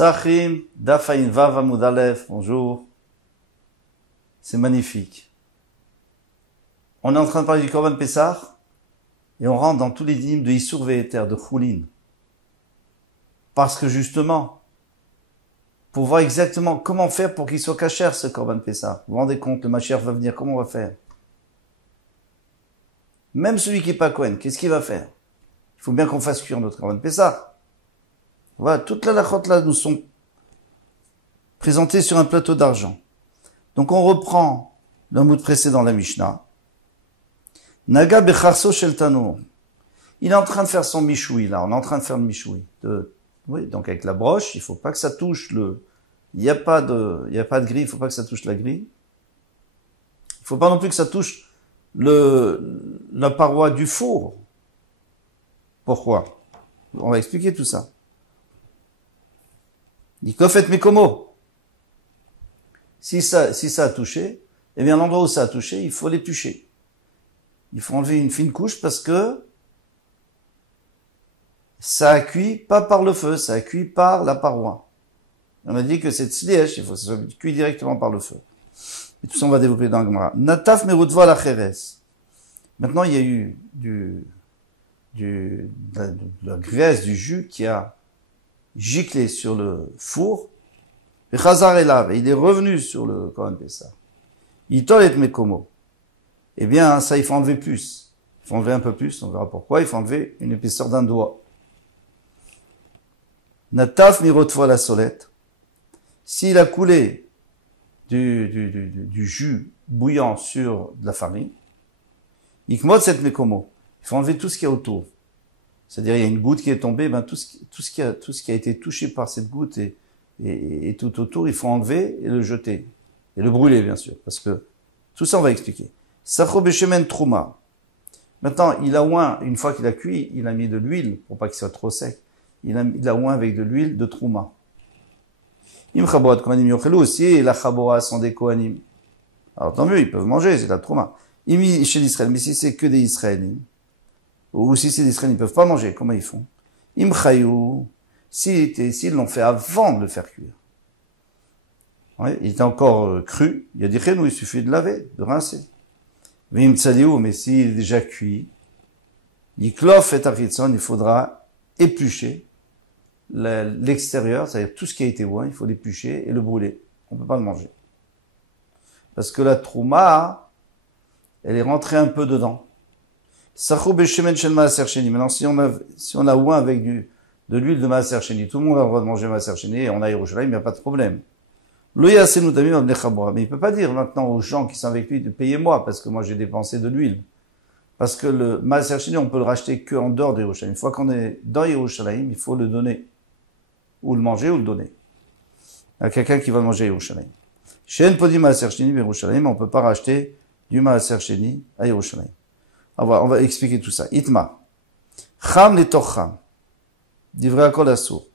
Sachim, Dafain Vav Amud Aleph, bonjour. C'est magnifique. On est en train de parler du Korban Pessah et on rentre dans tous les dîmes de Issour Ve'eter, de Choulin. Parce que justement, pour voir exactement comment faire pour qu'il soit kasher ce Korban Pessah. Vous vous rendez compte, le Mashiach va venir, comment on va faire? Même celui qui n'est pas Kohen, qu'est-ce qu'il va faire? Il faut bien qu'on fasse cuire notre Korban Pessah. Voilà, toutes les halachot là nous sont présentées sur un plateau d'argent. Donc on reprend le mout précédent, la Mishnah. Naga becharso shel tanur. Il est en train de faire son mishoui, là. On est en train de faire le mishoui. Oui, donc avec la broche, il faut pas que ça touche il n'y a pas de grille, il faut pas que ça touche la grille. Il faut pas non plus que ça touche la paroi du four. Pourquoi? On va expliquer tout ça. Nikofet mekomo. Si ça a touché, eh bien, l'endroit où ça a touché, il faut l'éplucher. Il faut enlever une fine couche parce que ça a cuit pas par le feu, ça a cuit par la paroi. On a dit que c'est tzlièche, il faut que ça soit cuit directement par le feu. Et tout ça, on va développer dans le Gemara. Nataf merutva la cheres. Maintenant, il y a eu de la graisse, du jus qui a giclé sur le four. Et Chazar est là, et il est revenu sur le Korban Pessah. Il tolet mekomo. Eh bien, ça, il faut enlever plus. Il faut enlever un peu plus, on verra pourquoi. Il faut enlever une épaisseur d'un doigt. Nataf mirotfoa la solette. S'il a coulé du jus bouillant sur de la farine, ikmot set mekomo. Il faut enlever tout ce qu'il y a autour. C'est-à-dire, il y a une goutte qui est tombée, ben, tout ce qui a été touché par cette goutte et tout autour, il faut enlever et le jeter. Et le brûler, bien sûr. Parce que, tout ça, on va expliquer. Sacho beshemen trouma. Maintenant, il a oint, une fois qu'il a cuit, il a mis de l'huile, pour pas qu'il soit trop sec. Il a oint avec de l'huile de trouma. Im chaborat kohanim yochelu aussi, et la chabora sont des kohanim. Alors, tant mieux, ils peuvent manger, c'est la trouma. Imi chez l'Israël, mais si c'est que des Israéliens, ou si c'est des Israéliens, ils peuvent pas manger, comment ils font? Im chayou, s'ils l'ont fait avant de le faire cuire. Ouais, il est encore cru, il y a des chenou, il suffit de laver, de rincer. Vim tzaliou, mais s'il est déjà cuit, yiklof et aritson, il faudra éplucher l'extérieur, c'est-à-dire tout ce qui a été oint, il faut l'éplucher et le brûler. On peut pas le manger. Parce que la trouma, elle est rentrée un peu dedans. Sachou beshemen shel maaser sheni. Maintenant, si on a oint avec de l'huile de maaser sheni, tout le monde a le droit de manger maaser sheni, et on a Yerushalayim, il n'y a pas de problème. Lo yasenu tamim abnei chabora. Mais il peut pas dire maintenant aux gens qui sont avec lui de payer-moi, parce que moi j'ai dépensé de l'huile. Parce que le maaser sheni, on peut le racheter que en dehors de Yerushalayim. Une fois qu'on est dans Yerushalayim, il faut le donner. Ou le manger ou le donner. À quelqu'un qui va manger Yerushalayim. Shen podi maaser sheni Yerushalayim, on peut pas racheter du maaser sheni à Yerushalayim. On va expliquer tout ça. Itma. Cham le tocham. Divrei akol asur.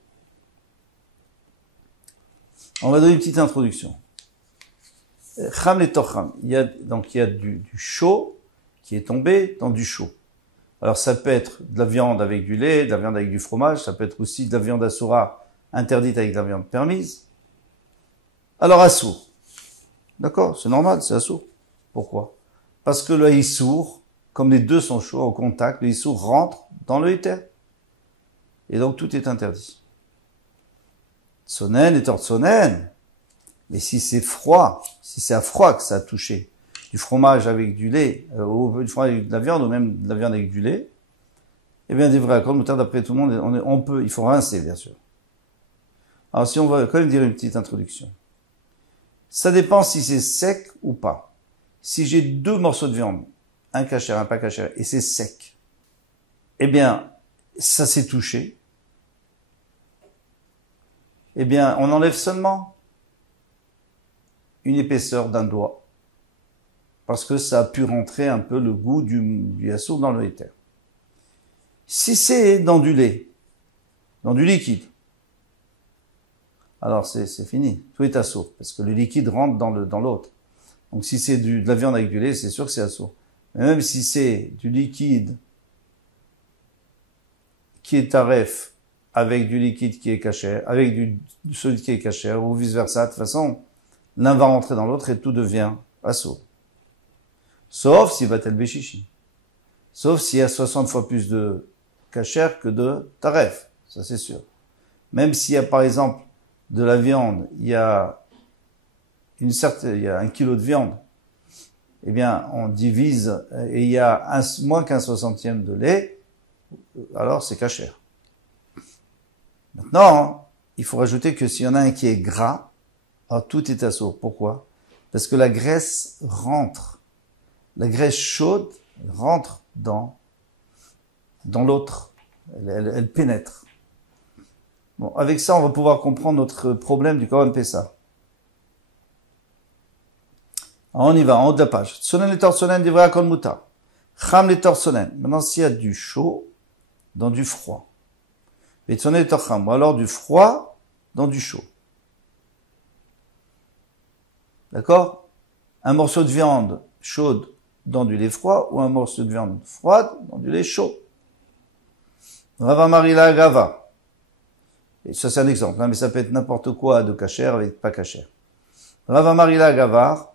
On va donner une petite introduction. Cham le tocham. Il y a du chaud qui est tombé dans du chaud. Alors ça peut être de la viande avec du lait, de la viande avec du fromage, ça peut être aussi de la viande assoura interdite avec de la viande permise. Alors assour. D'accord, c'est normal, c'est assour. Pourquoi? Parce que le issour, comme les deux sont chauds au contact, le issour rentre dans le éther. Et donc tout est interdit. Tsonen est hors tsonen. Mais si c'est froid, si c'est à froid que ça a touché, du fromage avec du lait, ou du fromage avec de la viande, ou même de la viande avec du lait, eh bien, des vrais accords, d'après tout le monde, il faut rincer, bien sûr. Alors, si on va quand même dire une petite introduction. Ça dépend si c'est sec ou pas. Si j'ai deux morceaux de viande, un kasher, un pas kasher, et c'est sec, eh bien, ça s'est touché. Eh bien, on enlève seulement une épaisseur d'un doigt. Parce que ça a pu rentrer un peu le goût du yassour dans le éther. Si c'est dans du lait, dans du liquide, alors c'est fini. Tout est assour. Parce que le liquide rentre dans l'autre. Donc si c'est de la viande avec du lait, c'est sûr que c'est assour. Mais même si c'est du liquide qui est taref avec du liquide qui est caché, avec du solide qui est caché, ou vice-versa. De toute façon, l'un va rentrer dans l'autre et tout devient assourd. Sauf si batel béchichi. Sauf s'il y a 60 fois plus de kasher que de taref. Ça, c'est sûr. Même s'il y a, par exemple, de la viande, il y a il y a 1 kilo de viande, eh bien, on divise, et il y a moins qu'un soixantième de lait, alors c'est kasher. Maintenant, il faut rajouter que s'il y en a un qui est gras, alors tout est assourd. Pourquoi? Parce que la graisse rentre. La graisse chaude rentre dans l'autre. Elle pénètre. Bon, avec ça, on va pouvoir comprendre notre problème du Korban Pessah. Alors on y va, en haut de la page. Tsonen les torsonen d'Ivra Kol Muta. Cham les torsonen. Maintenant, s'il y a du chaud dans du froid. Et tsonen les torcham. Ou alors du froid dans du chaud. D'accord? Un morceau de viande chaude dans du lait froid ou un morceau de viande froide dans du lait chaud. Rava Marila Gava. Et ça c'est un exemple, hein, mais ça peut être n'importe quoi de kasher avec pas kasher. Rava Marila Gavar.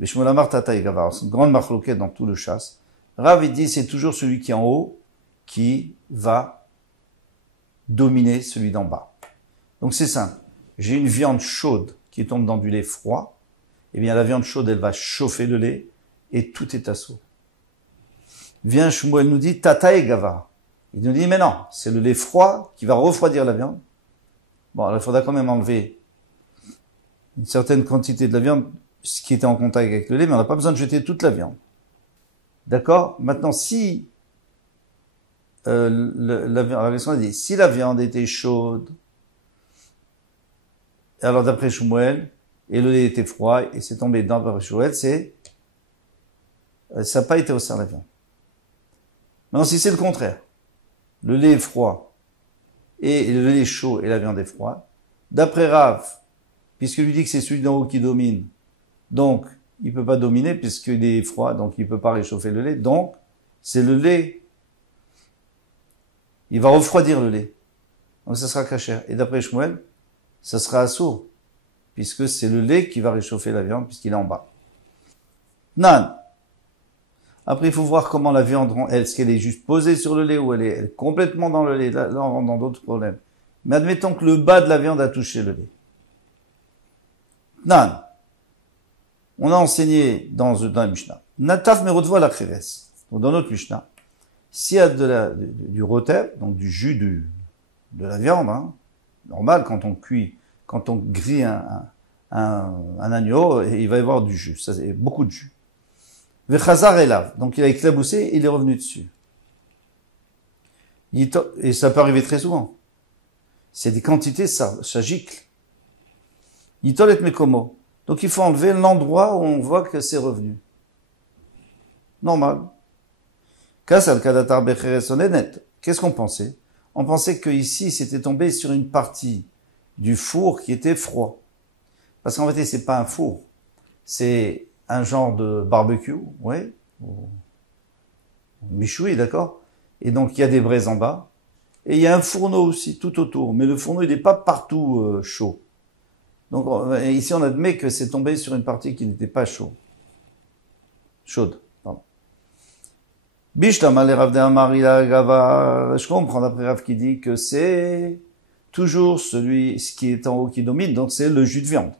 C'est une grande marloquette dans tout le chasse. Rav, il dit, c'est toujours celui qui est en haut qui va dominer celui d'en bas. Donc c'est simple. J'ai une viande chaude qui tombe dans du lait froid. Eh bien, la viande chaude, elle va chauffer le lait et tout est assaut. Vient Shmuel nous dit, Tata et Gava. Il nous dit, mais non, c'est le lait froid qui va refroidir la viande. Bon, alors il faudra quand même enlever une certaine quantité de la viande, ce qui était en contact avec le lait, mais on n'a pas besoin de jeter toute la viande. D'accord? Maintenant, si la version dit, si la viande était chaude, alors d'après Shmuel, et le lait était froid, et c'est tombé dans d'après Shmuel, ça n'a pas été au sein de la viande. Maintenant, si c'est le contraire, le lait est froid, et le lait est chaud, et la viande est froide, d'après Rav, puisque lui dit que c'est celui d'en haut qui domine, donc, il peut pas dominer puisqu'il est froid, donc il peut pas réchauffer le lait. Donc, c'est le lait. Il va refroidir le lait. Donc, ça sera kasher. Et d'après Shmuel, ça sera assourd, puisque c'est le lait qui va réchauffer la viande puisqu'il est en bas. Nan. Après, il faut voir comment la viande, est-ce qu'elle est juste posée sur le lait ou elle est complètement dans le lait. Là, on rentre dans d'autres problèmes. Mais admettons que le bas de la viande a touché le lait. Nan. On a enseigné dans la Mishnah. Nataf merodvo la kreves. Donc, dans notre Mishnah, s'il y a du rotev, donc du jus de la viande, hein, normal, quand on grille un agneau, il va y avoir du jus. Ça, c'est beaucoup de jus. Vechazar elav. Donc, il a éclaboussé, il est revenu dessus. Et ça peut arriver très souvent. C'est des quantités, ça gicle. Yitol et mekomo. Donc il faut enlever l'endroit où on voit que c'est revenu. Normal. Qu'est-ce qu'on pensait? On pensait que ici c'était tombé sur une partie du four qui était froid. Parce qu'en fait c'est pas un four. C'est un genre de barbecue, oui. Michoui, d'accord? Et donc il y a des braises en bas. Et il y a un fourneau aussi tout autour. Mais le fourneau il n'est pas partout chaud. Donc ici on admet que c'est tombé sur une partie qui n'était pas chaude. Pardon. Bishlama le Rav de Amar ila Gava. Je comprends d'après Rav qui dit que c'est toujours ce qui est en haut qui domine, donc c'est le jus de viande.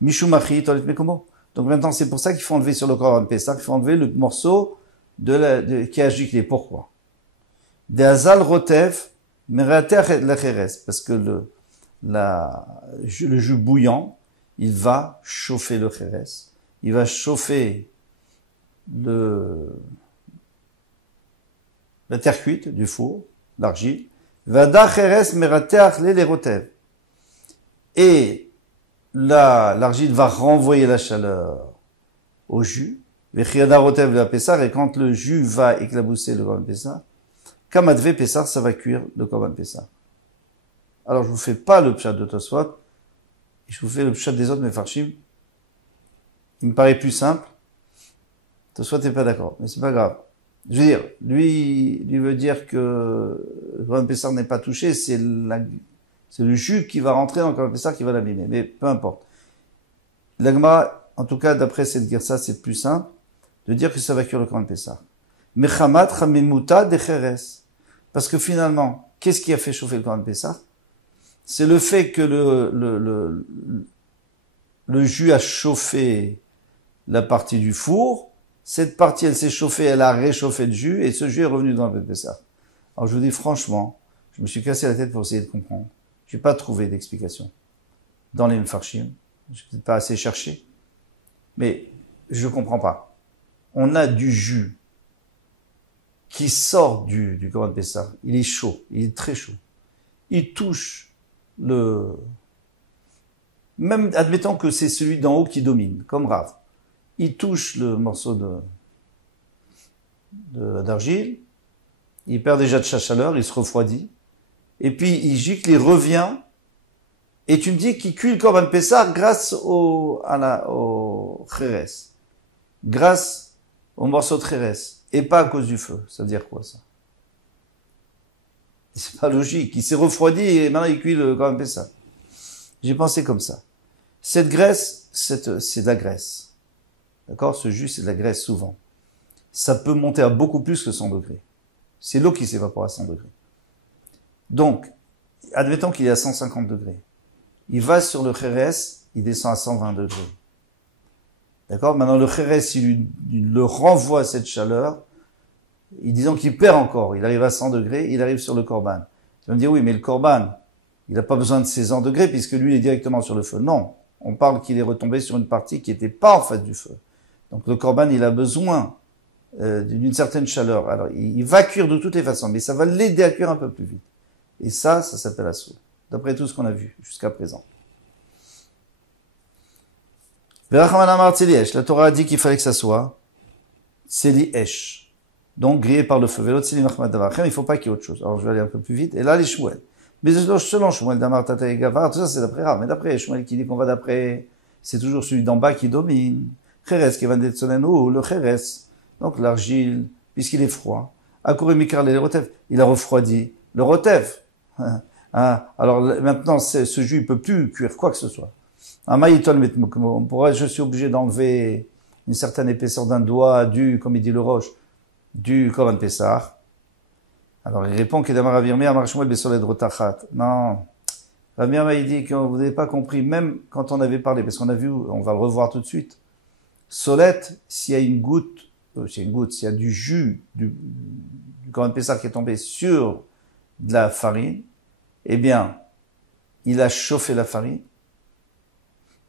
Mishumachi tolet mekomo. Donc maintenant c'est pour ça qu'il faut enlever sur le Korban Pessah, qu'il faut enlever le morceau qui a giclé. Pourquoi? De Hazal Rotev merater lecheres, parce que le jus bouillant, il va chauffer le kheres, il va chauffer la terre cuite du four, l'argile, vada kheres merateach le rotev. Et l'argile va renvoyer la chaleur au jus, vechiada rotev la pessar, et quand le jus va éclabousser le korban pessar, kamadve pessar, ça va cuire le korban pessar. Alors, je vous fais pas le pshat de Tosfot, je vous fais le pshat des autres mefarshim. Il me paraît plus simple. Tosfot n'est pas d'accord, mais c'est pas grave. Je veux dire, lui veut dire que le Corban Pessah n'est pas touché, c'est le jus qui va rentrer dans le Corban Pessah qui va l'abîmer. Mais peu importe. La Gemara, en tout cas, d'après cette guerre, c'est plus simple de dire que ça va cuire le Corban Pessah. Mechamat chamemuta decheres. Parce que finalement, qu'est-ce qui a fait chauffer le Corban Pessah? C'est le fait que le jus a chauffé la partie du four. Cette partie, elle s'est chauffée, elle a réchauffé le jus, et ce jus est revenu dans le Corban Pessah. Alors je vous dis franchement, je me suis cassé la tête pour essayer de comprendre. Je n'ai pas trouvé d'explication dans les Mefarshim. Je n'ai peut-être pas assez cherché. Mais je comprends pas. On a du jus qui sort du Corban Pessah. Il est chaud, il est très chaud. Il touche même admettons que c'est celui d'en haut qui domine, comme Rav. Il touche le morceau d'argile, il perd déjà de sa chaleur, il se refroidit, et puis il gicle, il revient, et tu me dis qu'il cuit le Corban Pessah grâce au Kheres, grâce au morceau de Kheres, et pas à cause du feu. Ça veut dire quoi, ça? C'est pas logique. Il s'est refroidi et maintenant il cuit le Corban Pessah. J'ai pensé comme ça. Cette graisse, c'est de la graisse. D'accord? Ce jus, c'est de la graisse souvent. Ça peut monter à beaucoup plus que 100 degrés. C'est l'eau qui s'évapore à 100 degrés. Donc, admettons qu'il est à 150 degrés. Il va sur le Kheres, il descend à 120 degrés. D'accord? Maintenant, le Kheres, il le renvoie à cette chaleur. Disons qu'il perd encore. Il arrive à 100 degrés, il arrive sur le Corban. Tu vas me dire, oui, mais le Corban, il n'a pas besoin de ces 100 degrés puisque lui, il est directement sur le feu. Non. On parle qu'il est retombé sur une partie qui n'était pas en face du feu. Donc, le Corban, il a besoin d'une certaine chaleur. Alors, il va cuire de toutes les façons, mais ça va l'aider à cuire un peu plus vite. Et ça s'appelle la soul. D'après tout ce qu'on a vu jusqu'à présent. La Torah a dit qu'il fallait que ça soit Seli Esh. Donc, grillé par le feu. Il ne faut pas qu'il y ait autre chose. Alors, je vais aller un peu plus vite. Et là, les Shmuel. Mais selon Shmuel, Damar, Tata et Gavar, tout ça, c'est d'après Rav. Mais d'après Shmuel qui dit qu'on va d'après, c'est toujours celui d'en bas qui domine. Cheres, qui va d'être le Cheres. Donc, l'argile, puisqu'il est froid. Akouré Mikar, le Rotev. Il a refroidi le Rotev. Alors, maintenant, ce jus, il peut plus cuire quoi que ce soit. Je suis obligé d'enlever une certaine épaisseur d'un doigt comme il dit le Roche, du Corban Pessah. Alors, il répond qu'il Damar Avirmi Amar Shmuel Besoled Rotachat. Non. Ramirma, il dit que vous n'avez pas compris, même quand on avait parlé, parce qu'on a vu, on va le revoir tout de suite. Solette, s'il y a une goutte, s'il y a du jus du Corban Pessah qui est tombé sur de la farine, eh bien, il a chauffé la farine.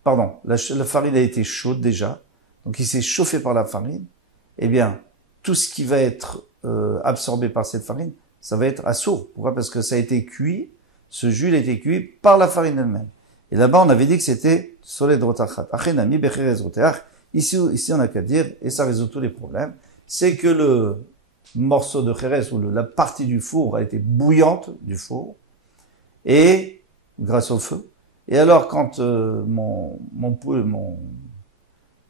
Pardon, la farine a été chaude déjà, donc il s'est chauffé par la farine. Eh bien, tout ce qui va être absorbé par cette farine, ça va être assourd. Pourquoi? Parce que ça a été cuit, ce jus a été cuit par la farine elle-même. Et là-bas, on avait dit que c'était soled rotachat. Achenami becherez roteach. Ici, on n'a qu'à dire, et ça résout tous les problèmes, c'est que le morceau de Kheres, ou la partie du four a été bouillante du four, et grâce au feu. Et alors, quand mon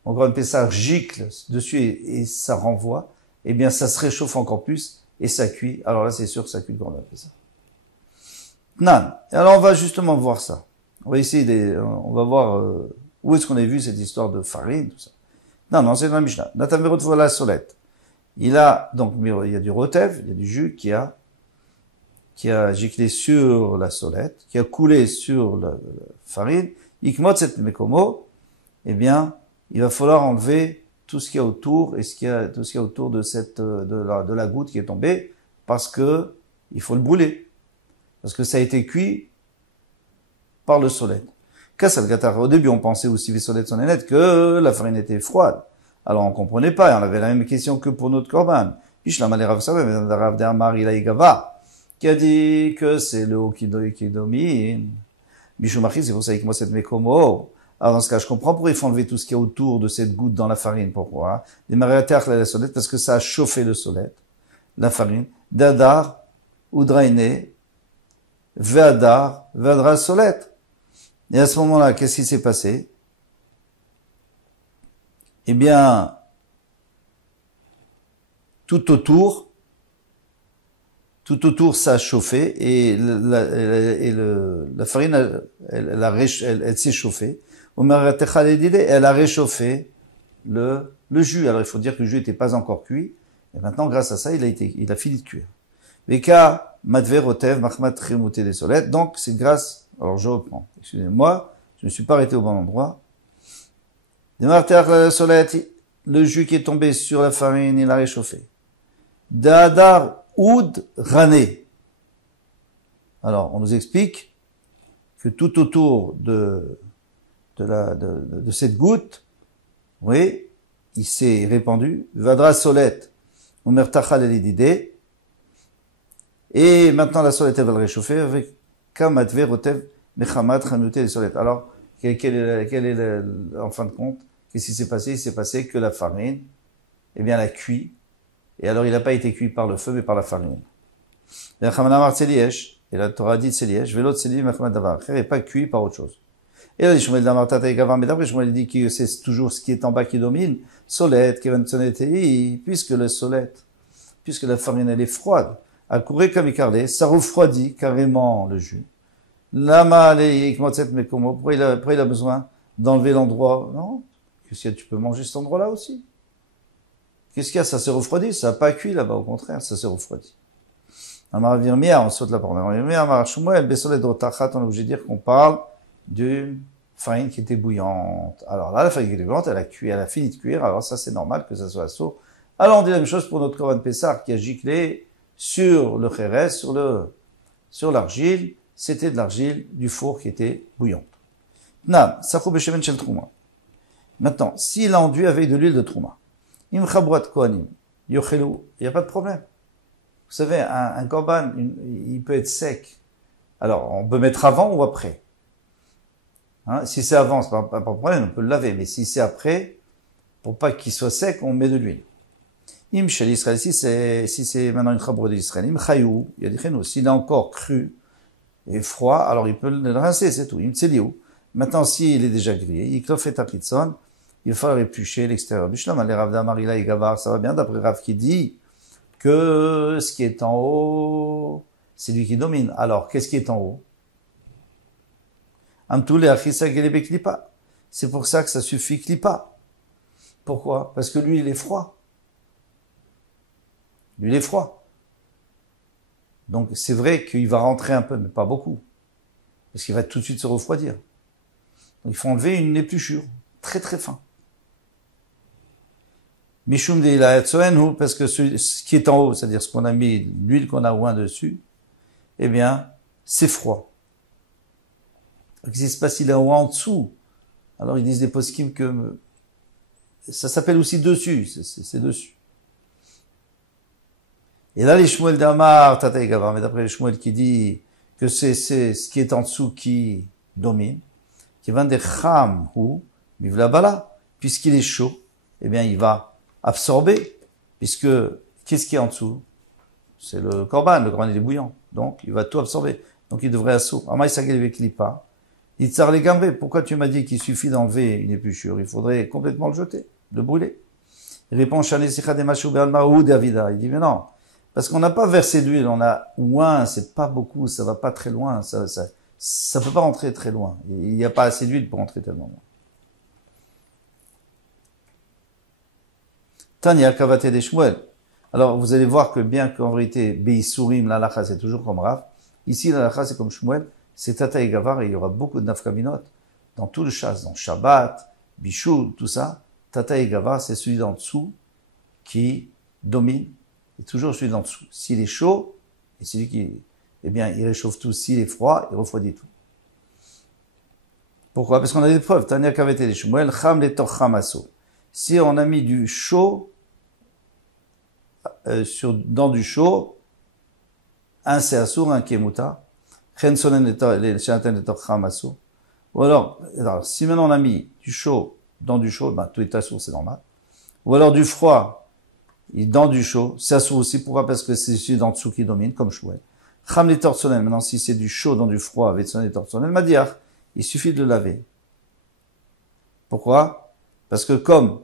Corban Pessah gicle dessus et ça renvoie, eh bien, ça se réchauffe encore plus et ça cuit. Alors là, c'est sûr que ça cuit le Corban Pessah. Nan. Et alors, on va justement voir ça. On va essayer on va voir où est-ce qu'on a vu cette histoire de farine, tout ça. Non, c'est dans la Mishnah. Natamerot voilà solette. Il y a du rotev, il y a du jus qui a giclé sur la solette, qui a coulé sur la farine. Ikmot cette mekomo, eh bien, il va falloir enlever tout ce qu'il y a autour et tout ce qu'il y a autour de la goutte qui est tombée, parce que il faut le brûler. Parce que ça a été cuit par le solette. Au début, on pensait aussi que la farine était froide. Alors, on comprenait pas, et on avait la même question que pour notre korban. Qui a dit que c'est le haut qui domine. Bishumachi, c'est pour ça que moi, cette mekomo. Alors, dans ce cas, je comprends pourquoi il faut enlever tout ce qu'il y a autour de cette goutte dans la farine. Pourquoi? Des mariatères, la solette, parce que ça a chauffé le solette, la farine. Dadar, udrainé, veadar, veadra solette. Et à ce moment-là, qu'est-ce qui s'est passé? Eh bien, tout autour, ça a chauffé et la farine, elle s'est chauffée. Elle a réchauffé le jus. Alors il faut dire que le jus n'était pas encore cuit. Et maintenant, grâce à ça, il a fini de cuire. Veka matver otev machmat chemouté des solettes. Donc c'est grâce. Alors je reprends. Excusez-moi, je ne me suis pas arrêté au bon endroit. Demarter solette, le jus qui est tombé sur la farine, il a réchauffé. Dadar oud rané. Alors on nous explique que tout autour de cette goutte, oui, il s'est répandu. Vadra solette, umertachal elidide. Et maintenant la solette elle va le réchauffer avec kamatve rotev mechamat chanouté les solettes. Alors quel est en fin de compte, qu'est-ce qui s'est passé? Il s'est passé que la farine, eh bien, elle a cuit. Et alors, il n'a pas été cuit par le feu, mais par la farine. Et la Torah dit Tselièche, Velo Tseli Mechmat Davar. Il n'est pas cuit par autre chose. Et là, Shmuel Damar Tata Gavar, mais d'après Shmuel dit que c'est toujours ce qui est en bas qui domine. Solette, Kevan Tsonetei, puisque la farine, elle est froide. À courir comme Icarlé, ça refroidit carrément le jus. Lama, pourquoi il a besoin d'enlever l'endroit? Non? Qu'est-ce qu'il y a? Tu peux manger cet endroit-là aussi. Qu'est-ce qu'il y a? Ça s'est refroidi. Ça n'a pas cuit là-bas. Au contraire, ça s'est refroidi. Amar Virmia, on saute la parole. Amar Virmia, Amar Shmuel, Besolet Rotachat, on est obligé de dire qu'on parle d'une farine qui était bouillante. Alors là, la farine qui était bouillante, elle a cuit, elle a fini de cuire. Alors ça, c'est normal que ça soit saut. Alors on dit la même chose pour notre Korban Pessar qui a giclé sur le Kheres, sur l'argile. C'était de l'argile du four qui était bouillante. Nam, Sakou Beshemen Shel Trouma. Maintenant, s'il a enduit avec de l'huile de Trouma, Im Chabrat Kohanim, Yochelou, il n'y a pas de problème. Vous savez, un korban, il peut être sec. Alors, on peut mettre avant ou après. Hein, si c'est avant, c'est pas de problème, on peut le laver. Mais si c'est après, pour pas qu'il soit sec, on met de l'huile. Im Shel Israël, si c'est maintenant une Chabrat d'Israël, Im Chayou, il y a des créneaux. S'il est encore cru et froid, alors il peut le rincer, c'est tout. Im Tseliou. Maintenant, s'il est déjà grillé, il clofe et tapitson, il va falloir éplucher l'extérieur. Bishlam, les Rav d'Amarila et Gavar, ça va bien, d'après Rav qui dit que ce qui est en haut, c'est lui qui domine. Alors, qu'est-ce qui est en haut? Amtoul et Achisa Gelebe Klipa. C'est pour ça que ça suffit Klipa. Pourquoi? Parce que lui, il est froid. Lui, il est froid. Donc, c'est vrai qu'il va rentrer un peu, mais pas beaucoup. Parce qu'il va tout de suite se refroidir. Donc, il faut enlever une épluchure. Très très fin. Mishum de ilaetsoen, parce que ce qui est en haut, c'est-à-dire ce qu'on a mis, l'huile qu'on a oint dessus, eh bien, c'est froid. Donc, il ne sait pas s'il est en dessous. Alors, ils disent des poskim que ça s'appelle aussi dessus, c'est dessus. Et là, les Shmuel d'Amar, Tata Gavar, mais d'après les Shmuel qui dit que c'est ce qui est en dessous qui domine, qui va de Cham ou Mivlabala, puisqu'il est chaud, eh bien, il va absorber, puisque, qu'est-ce qui est en dessous? C'est le korban il est bouillant. Donc, il va tout absorber. Donc, il devrait assaut. Amai Sagel Klipa. Il tsar les gambés. Pourquoi tu m'as dit qu'il suffit d'enlever une épluchure? Il faudrait complètement le jeter, le brûler. Il répond, Chanesicha de Mashou Be'alma ou Davida. Il dit, mais non. Parce qu'on n'a pas versé d'huile, on a oint, c'est pas beaucoup, ça va pas très loin, ça peut pas rentrer très loin. Il n'y a pas assez d'huile pour rentrer tellement loin. Tania Kavate de Shmuel. Alors, vous allez voir que bien qu'en vérité, Beisurim, l'alacha, c'est toujours comme Rav. Ici, l'alacha, c'est comme Shmuel. C'est Tata et Gavar, et il y aura beaucoup de nafkaminot. Dans tout le chasse, dans Shabbat, Bichou, tout ça. Tata et Gavar, c'est celui d'en dessous qui domine. Et toujours celui d'en dessous. S'il est chaud, et celui qui, eh bien, il réchauffe tout. S'il est froid, il refroidit tout. Pourquoi? Parce qu'on a des preuves. Tania Kavete de Shmuel, Cham le toch chamaso. Si on a mis du chaud, dans du chaud, un c'est assour, un qui est mouta. Chen sonen le chanten le toch chamaso. Ou alors, si maintenant on a mis du chaud dans du chaud, ben, tout est assour, c'est normal. Ou alors du froid, dans du chaud, c'est assour aussi. Pourquoi? Parce que c'est celui d'en dessous qui domine, comme Shmuel. Cham les tortsonel. Maintenant, si c'est du chaud dans du froid, avec son les tortsonel, madiach, il suffit de le laver. Pourquoi? Parce que comme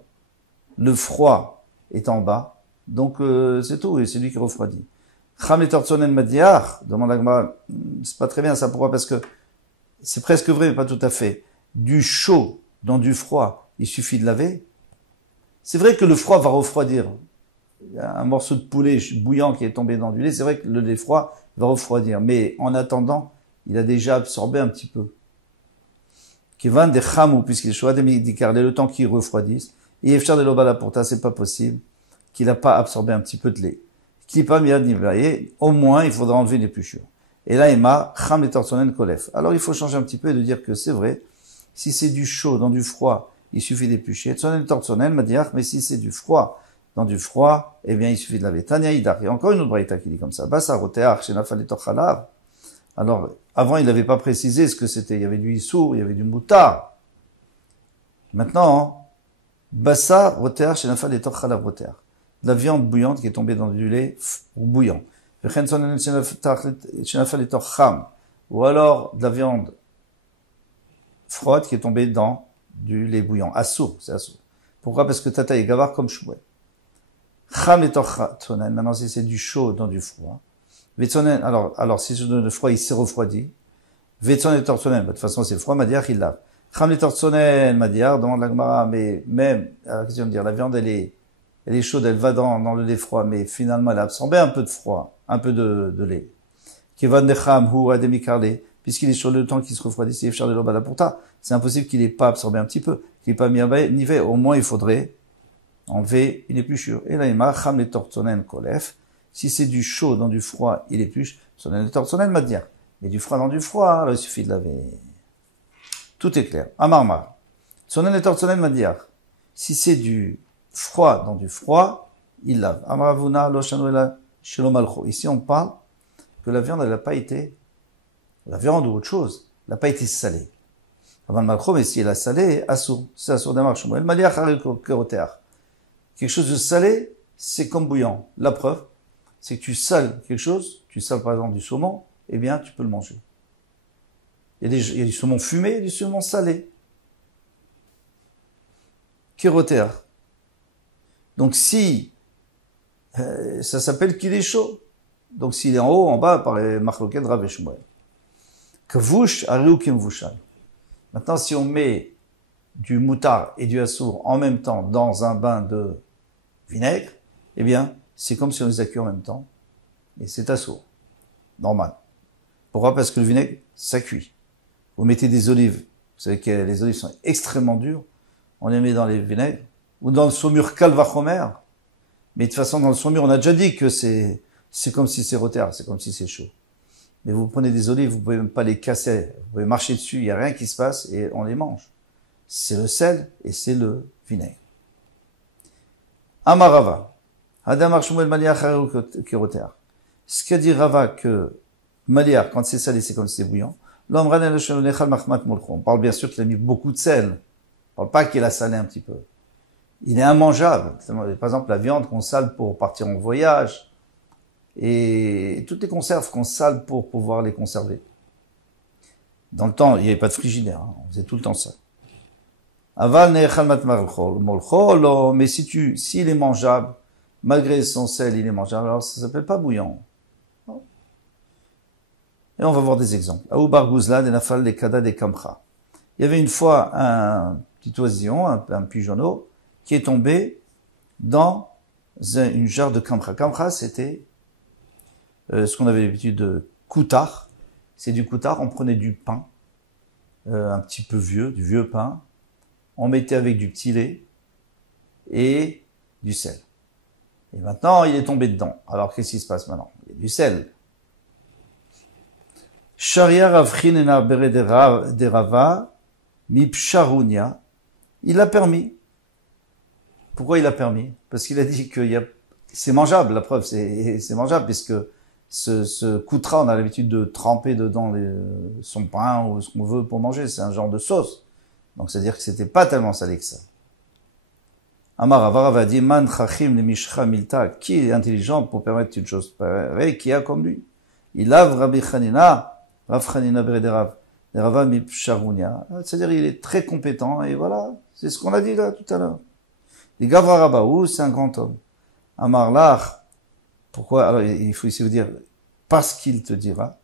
le froid est en bas, Donc, c'est tout, et c'est lui qui refroidit. Cham et tortsonen madiar, demande l'agma, c'est pas très bien ça, pourquoi? Parce que c'est presque vrai, mais pas tout à fait. Du chaud dans du froid, il suffit de laver. C'est vrai que le froid va refroidir. Il y a un morceau de poulet bouillant qui est tombé dans du lait, c'est vrai que le lait froid va refroidir. Mais en attendant, il a déjà absorbé un petit peu. Kivan de chamou, puisqu'il est chaud, le temps qu'il refroidisse. Et Efchar de l'obala pourta, c'est pas possible qu'il n'a pas absorbé un petit peu de lait. Klipa miad nivlaye, au moins, il faudra enlever l'épluchure. Et là, Emma, cham et torsonen kolef. Alors, il faut changer un petit peu et de dire que c'est vrai. Si c'est du chaud dans du froid, il suffit d'éplucher. Tsonen torsonen, madiach, mais si c'est du froid dans du froid, eh bien, il suffit de laver. Tanya idar. Il y a encore une autre braïta qui dit comme ça. Basa roteach, shenafal chalav. Alors, avant, il n'avait pas précisé ce que c'était. Il y avait du issour, il y avait du moutard. Maintenant, basa roteach, shenafal chalav roteach. De la viande bouillante qui est tombée dans du lait bouillant. Ou alors de la viande froide qui est tombée dans du lait bouillant. Assour, c'est assour. Pourquoi? Parce que tata est gavar comme chouet. Maintenant, si c'est du chaud dans du froid. Alors, si c'est du froid, il s'est refroidi. De toute façon, c'est froid, madiar, il lave. Madiar, demande la Gemara, mais même, question de dire, la viande, elle est chaude, elle va dans le lait froid, mais finalement, elle a absorbé un peu de froid, un peu de lait. Puisqu'il est sur le temps qu'il se refroidit, c'est impossible qu'il n'ait pas absorbé un petit peu, qu'il n'ait pas mis un nivet. Au moins, il faudrait enlever une épluchure. Et là, il cham le tortsonen kolef. Si c'est du chaud dans du froid, il épluche. Sonen le tortsonen madia. Mais du froid dans du froid, alors il suffit de laver. Tout est clair. Amarmar. Sonen le tortsonen madia. Si c'est du froid dans du froid, il lave. Amaravuna lo shanuela shelomalcho. Ici, on parle que la viande, elle n'a pas été, la viande ou autre chose, elle n'a pas été salée. Avant le malcho, mais si elle a salé, assour. C'est assour d'amarche. Elle m'a dit quelque chose de salé, c'est comme bouillant. La preuve, c'est que tu sales quelque chose, tu sales par exemple du saumon, eh bien, tu peux le manger. Il y a du saumon fumé et du saumon salé. Kéroter. Donc si, ça s'appelle qu'il est chaud. Donc s'il est en haut, en bas, par les marloquets de Rav et Shmuel. Kvush, ariou kimvushan. Maintenant, si on met du moutard et du assour en même temps dans un bain de vinaigre, eh bien, c'est comme si on les a cuits en même temps. Et c'est assour. Normal. Pourquoi? Parce que le vinaigre, ça cuit. Vous mettez des olives. Vous savez que les olives sont extrêmement dures. On les met dans les vinaigres. Ou dans le saumur kalvachomer. Mais de toute façon, dans le saumur, on a déjà dit que c'est comme si c'est roter, c'est comme si c'est chaud. Mais vous prenez des olives, vous pouvez même pas les casser. Vous pouvez marcher dessus, il y a rien qui se passe et on les mange. C'est le sel et c'est le vinaigre. Amarava. Hadamar Shmuel Maliach Kiroter. Ce qu'a dit Rava que Maliach, quand c'est salé, c'est comme si c'est bouillant. On parle bien sûr qu'il a mis beaucoup de sel. On parle pas qu'il a salé un petit peu. Il est immangeable. Par exemple, la viande qu'on sale pour partir en voyage. Et toutes les conserves qu'on sale pour pouvoir les conserver. Dans le temps, il n'y avait pas de frigidaire. On faisait tout le temps ça. Mais s'il est mangeable, malgré son sel, il est mangeable, alors ça s'appelle pas bouillant. Et on va voir des exemples. Il y avait une fois un petit oisillon, un pigeonneau, qui est tombé dans une jarre de kamcha. Kamcha, c'était ce qu'on avait l'habitude de koutard. C'est du koutard, on prenait du pain, un petit peu vieux, du vieux pain, on mettait avec du petit lait et du sel. Et maintenant, il est tombé dedans. Alors, qu'est-ce qui se passe maintenant? Il y a du sel. Sharia Ravchinena Bere de Rava, Mipsharunia, il a permis. Pourquoi il a permis? Parce qu'il a dit que c'est mangeable, la preuve, c'est mangeable, puisque ce koutra, on a l'habitude de tremper dedans son pain ou ce qu'on veut pour manger, c'est un genre de sauce. Donc, c'est-à-dire que c'était pas tellement salé que ça. Amar Avarava a dit, Man chachim le mishcha milta, qui est intelligent pour permettre une chose pareille, qui a comme lui? Il a Rabbi Chanina, Rav Chanina Bereder Rava Mipsharunia. C'est-à-dire, il est très compétent, et voilà, c'est ce qu'on a dit là, tout à l'heure. Et Gavra Rabaou, c'est un grand homme. Amarlach, pourquoi? Alors, il faut ici vous dire, parce qu'il te dira.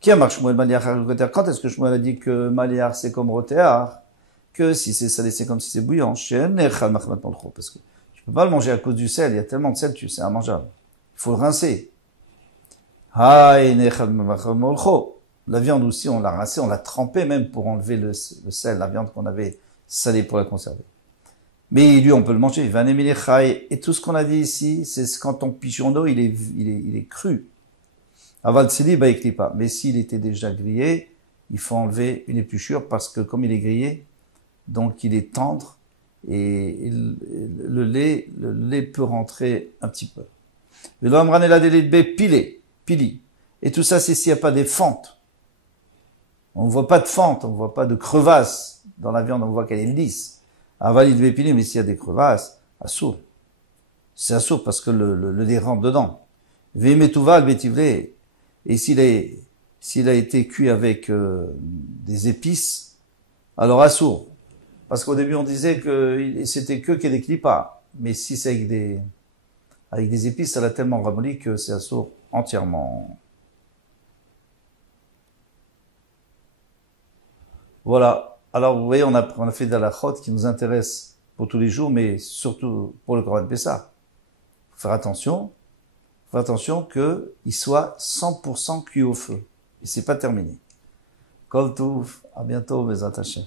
Qui a marché Shmuel Maliach Rotéar? Quand est-ce que Shmuel a dit que Maliach c'est comme Rotéar? Que si c'est salé, c'est comme si c'est bouillant. Parce que tu peux pas le manger à cause du sel. Il y a tellement de sel, c'est immangeable. Il faut le rincer. La viande aussi, on l'a rincée, on l'a trempée même pour enlever le sel, la viande qu'on avait salée pour la conserver. Mais lui, on peut le manger. Et tout ce qu'on a dit ici, c'est quand ton pigeon d'eau, il est cru. Aval tsili, bah, il pas. Mais s'il était déjà grillé, il faut enlever une épluchure parce que comme il est grillé, donc il est tendre et le lait peut rentrer un petit peu. Pili. Et tout ça, c'est s'il n'y a pas des fentes. On ne voit pas de fentes, on ne voit pas de crevasses dans la viande, on voit qu'elle est lisse. Aval il devait piler, mais s'il y a des crevasses, assourd. C'est assourd parce que le lait rentre dedans. Vemetouval betivlé. Et s'il a été cuit avec des épices, alors assourd. Parce qu'au début on disait que c'était que des clipas. Mais si c'est avec des épices, ça l'a tellement ramolli que c'est assourd entièrement. Voilà. Alors vous voyez, on a fait de la chôte qui nous intéresse pour tous les jours, mais surtout pour le Corban Pessah. Faut faire attention. Faut attention qu'il soit 100% cuit au feu. Et c'est pas terminé. Kol Touf, à bientôt, mes attachés.